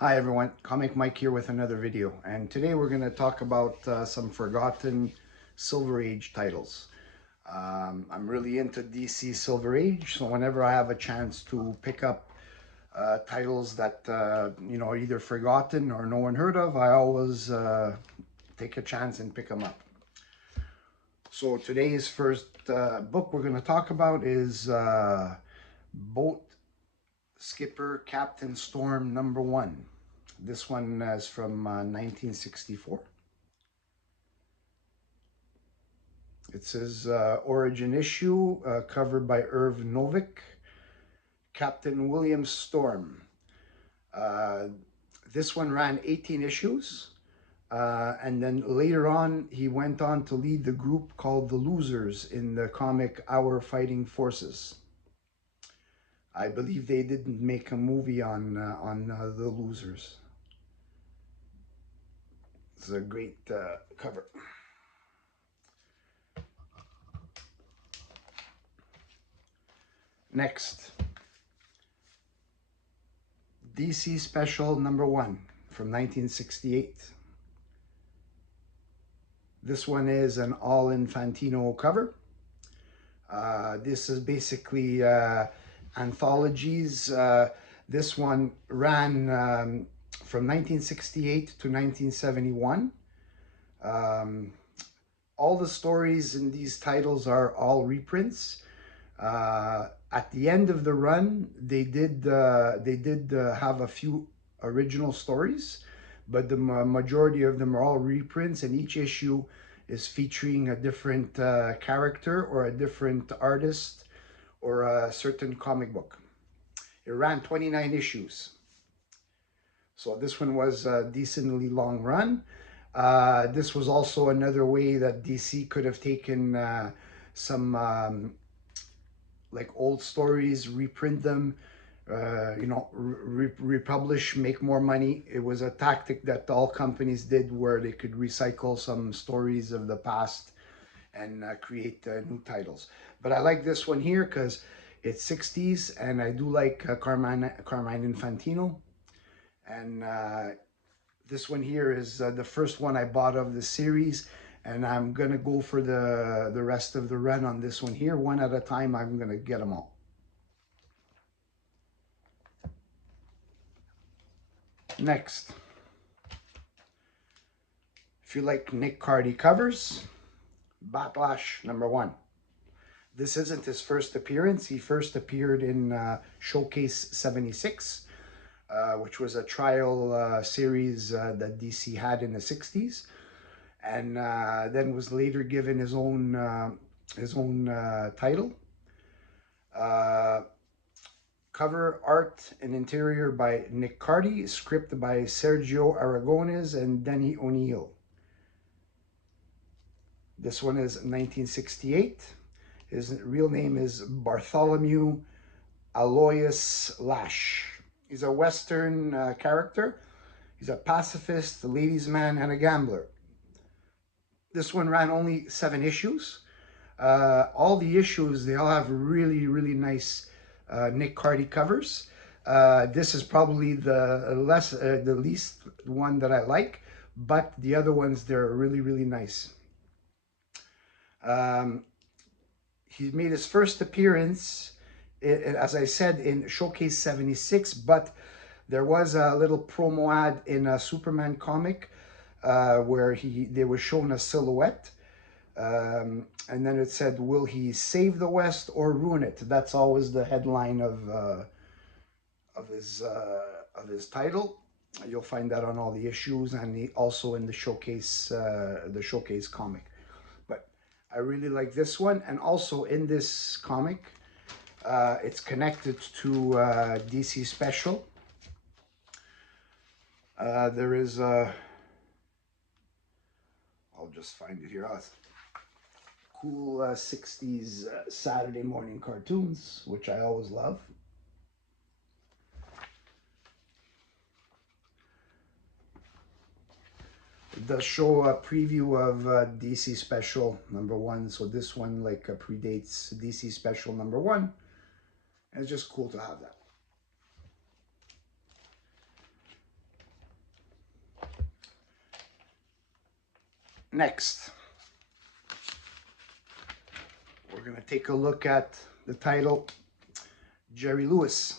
Hi everyone, Comic Mike here with another video, and today we're going to talk about some forgotten Silver Age titles. I'm really into DC Silver Age, so whenever I have a chance to pick up titles that are either forgotten or no one heard of, I always take a chance and pick them up. So today's first book we're going to talk about is Boat Skipper Captain Storm #1. This one is from 1964. It says origin issue, covered by Irv Novick, Captain William Storm. Uh, this one ran 18 issues, and then later on he went on to lead the group called the Losers in the comic Our Fighting Forces. I believe they didn't make a movie on the Losers. It's a great cover. Next, DC Special #1 from 1968. This one is an all Infantino cover. This is basically anthologies. This one ran from 1968 to 1971. All the stories in these titles are all reprints. At the end of the run, they did have a few original stories, but the majority of them are all reprints, and each issue is featuring a different character or a different artist or a certain comic book. It ran 29 issues. So this one was a decently long run. This was also another way that DC could have taken some like old stories, reprint them, republish, make more money. It was a tactic that all companies did where they could recycle some stories of the past and create new titles. But I like this one here because it's 60s, and I do like Carmine Infantino. And this one here is the first one I bought of the series, and I'm gonna go for the rest of the run on this one here. One at a time, I'm gonna get them all. Next, if you like Nick Cardy covers, Backlash #1. This isn't his first appearance. He first appeared in Showcase 76, which was a trial series that DC had in the 60s, and then was later given his own title. Cover art and interior by Nick Cardy, script by Sergio Aragones and Denny O'Neil. This one is 1968. His real name is Bartholomew Aloysius Lash. He's a Western character. He's a pacifist, a ladies' man, and a gambler. This one ran only 7 issues. All the issues, they all have really, really nice Nick Cardy covers. This is probably the least one that I like, but the other ones, they're really, really nice. He made his first appearance, as I said, in Showcase 76, but there was a little promo ad in a Superman comic where they were shown a silhouette. And then it said, "Will he save the West or ruin it?" That's always the headline of his title. You'll find that on all the issues, and also in the showcase comic. But I really like this one, and also in this comic, it's connected to DC Special. There is a. I'll just find it here. Cool 60s Saturday morning cartoons, which I always love. It does show a preview of DC Special #1, so this one predates DC Special #1. And it's just cool to have that. Next, we're going to take a look at the title Jerry Lewis.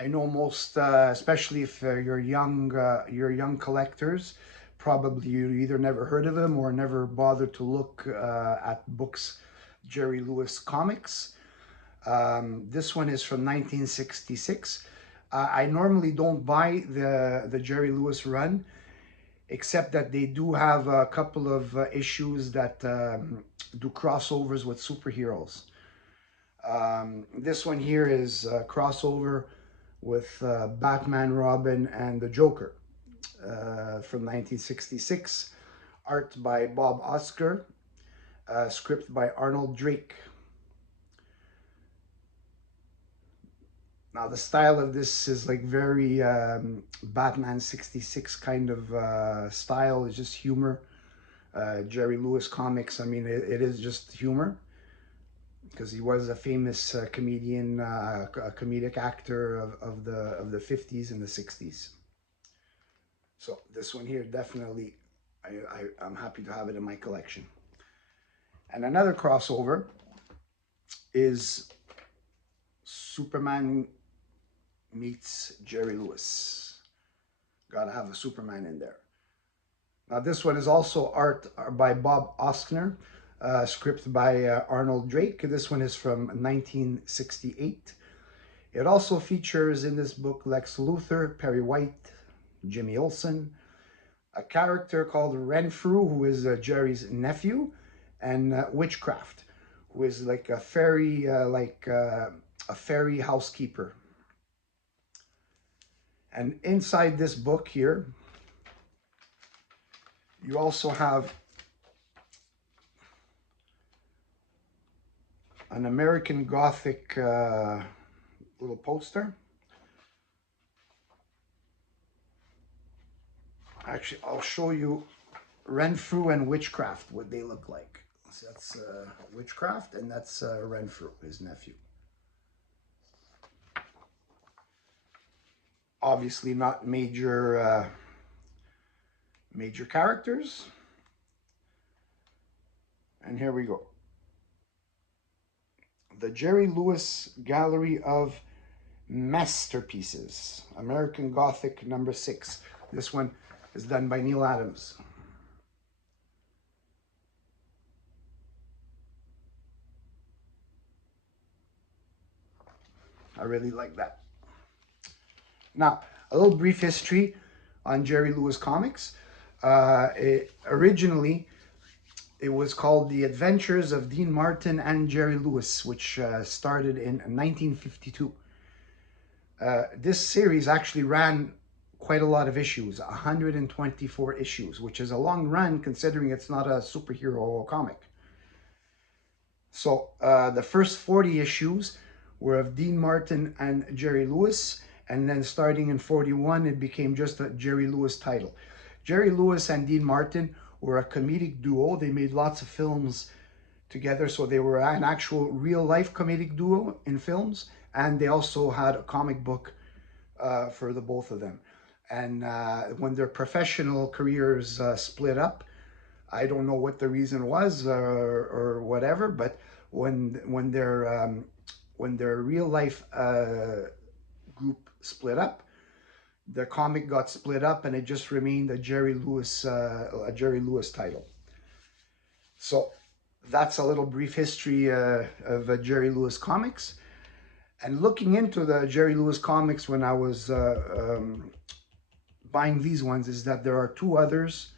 I know most, especially if you're young collectors, probably you either never heard of him or never bothered to look at books, Jerry Lewis comics. This one is from 1966. I normally don't buy the Jerry Lewis run, except that they do have a couple of issues that do crossovers with superheroes. This one here is a crossover with Batman, Robin, and the Joker from 1966. Art by Bob Oskner, script by Arnold Drake. Now the style of this is like very Batman 66 kind of style. It's just humor. Jerry Lewis comics, I mean, it is just humor, because he was a famous comedian, a comedic actor of the 50s and the 60s. So this one here, definitely, I'm happy to have it in my collection. And another crossover is Superman meets Jerry Lewis. Gotta have a Superman in there. Now this one is also art by Bob Oskner, script by Arnold Drake. This one is from 1968. It also features in this book Lex Luthor, Perry White, Jimmy Olsen, a character called Renfrew, who is Jerry's nephew, and Witchcraft, who is like a fairy, a fairy housekeeper. And inside this book here, you also have an American Gothic little poster. Actually, I'll show you Renfrew and Witchcraft, what they look like. So that's Witchcraft, and that's Renfrew, his nephew. Obviously not major characters. And here we go. The Jerry Lewis Gallery of Masterpieces, American Gothic #6. This one is done by Neil Adams. I really like that. Now, a little brief history on Jerry Lewis comics. Originally, it was called The Adventures of Dean Martin and Jerry Lewis, which started in 1952. This series actually ran quite a lot of issues, 124 issues, which is a long run considering it's not a superhero comic. So the first 40 issues were of Dean Martin and Jerry Lewis, and then starting in 41, it became just a Jerry Lewis title. Jerry Lewis and Dean Martin were a comedic duo. They made lots of films together, so they were an actual real-life comedic duo in films, and they also had a comic book for the both of them. And when their professional careers split up, I don't know what the reason was or whatever, but when their real-life group split up, the comic got split up, and it just remained a Jerry Lewis title. So that's a little brief history of Jerry Lewis comics. And looking into the Jerry Lewis comics when I was buying these ones, is that there are 2 others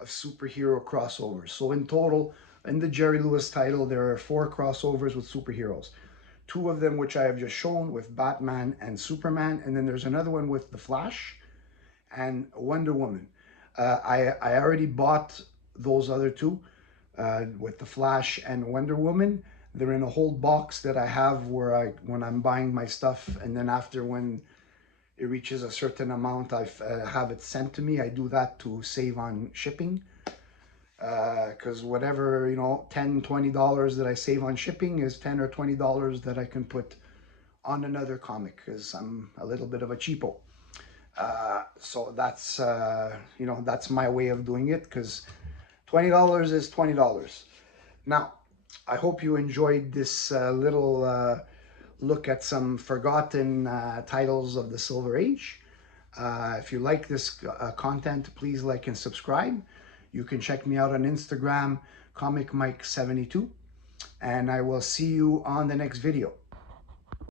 of superhero crossovers. So in total, in the Jerry Lewis title, there are 4 crossovers with superheroes. 2 of them which I have just shown with Batman and Superman, and then there's another one with The Flash and Wonder Woman. I already bought those other 2 with The Flash and Wonder Woman. They're in a whole box that I have where when I'm buying my stuff, and then after when it reaches a certain amount, I have it sent to me. I do that to save on shipping. Because whatever, you know, $10, $20 that I save on shipping is $10 or $20 that I can put on another comic, because I'm a little bit of a cheapo. So that's that's my way of doing it, because $20 is $20. Now, I hope you enjoyed this little look at some forgotten titles of the Silver Age. If you like this content, please like and subscribe. You can check me out on Instagram, Comic Mike 72, and I will see you on the next video.